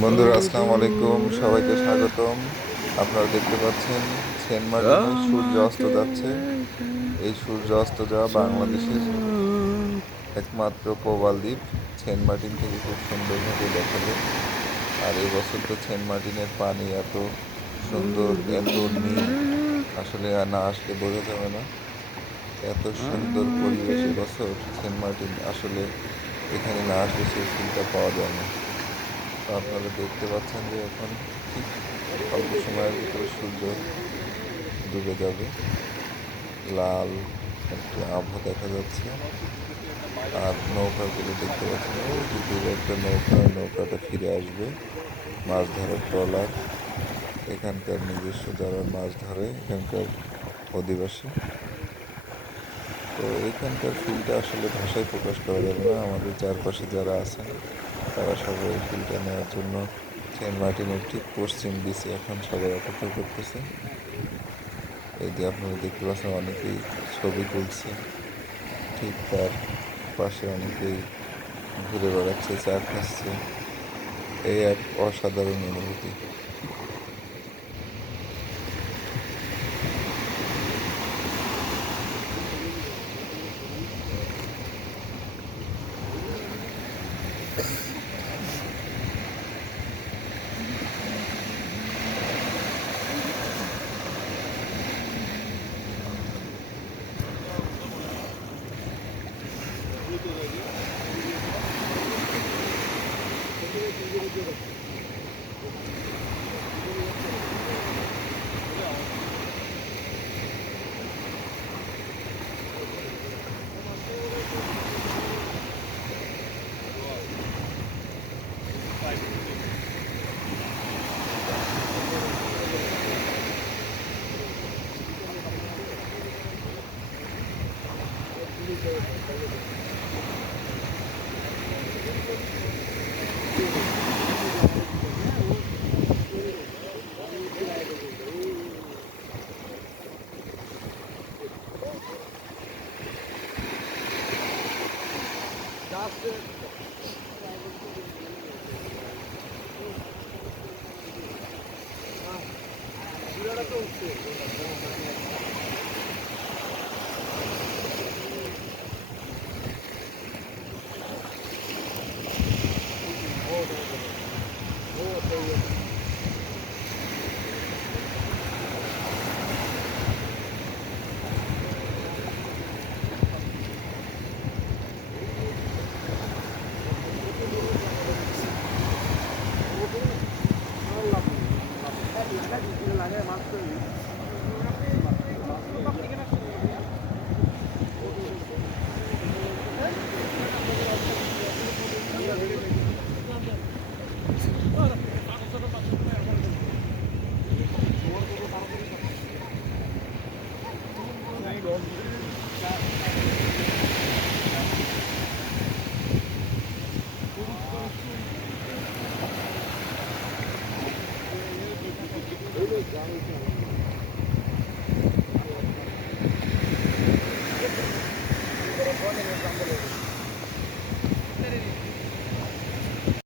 বন্ধুরা আসসালামু আলাইকুম, সবাইকে স্বাগতম। আপনারা দেখতে পাচ্ছেন সেন্ট মার্টিনে সূর্য অস্ত যাচ্ছে। এই সূর্য অস্ত যাওয়া বাংলাদেশের একমাত্র প্রবাল দ্বীপ সেন্ট মার্টিন থেকে খুব সুন্দরভাবে দেখা যায়। আর এবছর তো সেন্ট মার্টিনের পানি এত সুন্দর, এত নীল, আসলে না আসলে বোঝা যাবে না। এত সুন্দর পরিবেশ এবছর সেন্ট মার্টিন, আসলে এখানে না আসলে সেই ফিলটা পাওয়া যায় না। তো আপনারা দেখতে পাচ্ছেন যে এখন ঠিক অল্প সময়ের ভিতরে সূর্য ডুবে যাবে। লাল একটি আভা দেখা যাচ্ছে। আর নৌকাগুলো দেখতে পাচ্ছেন, ওই যে দূরে একটা নৌকা, নৌকাটা ফিরে আসবে। মাছ ধরার ট্রলার, এখানকার নিজস্ব যারা মাছ ধরে এখানকার অধিবাসী। তো এখানকার ফিলটা আসলে ভাষায় প্রকাশ করা যাবে না। আমাদের চারপাশে যারা আছেন তারা সবাই এই ফিলটা নেওয়ার জন্য সেন্ট মার্টিনের ঠিক পশ্চিম বিচে এখন সবাই অপেক্ষা করতেছে। এই যে আপনারা দেখতে পাচ্ছেন অনেকেই ছবি তুলছে, ঠিক তার পাশে অনেকেই ঘুরে বেড়াচ্ছে, চা খাচ্ছে। এই এক অসাধারণ অনুভূতি।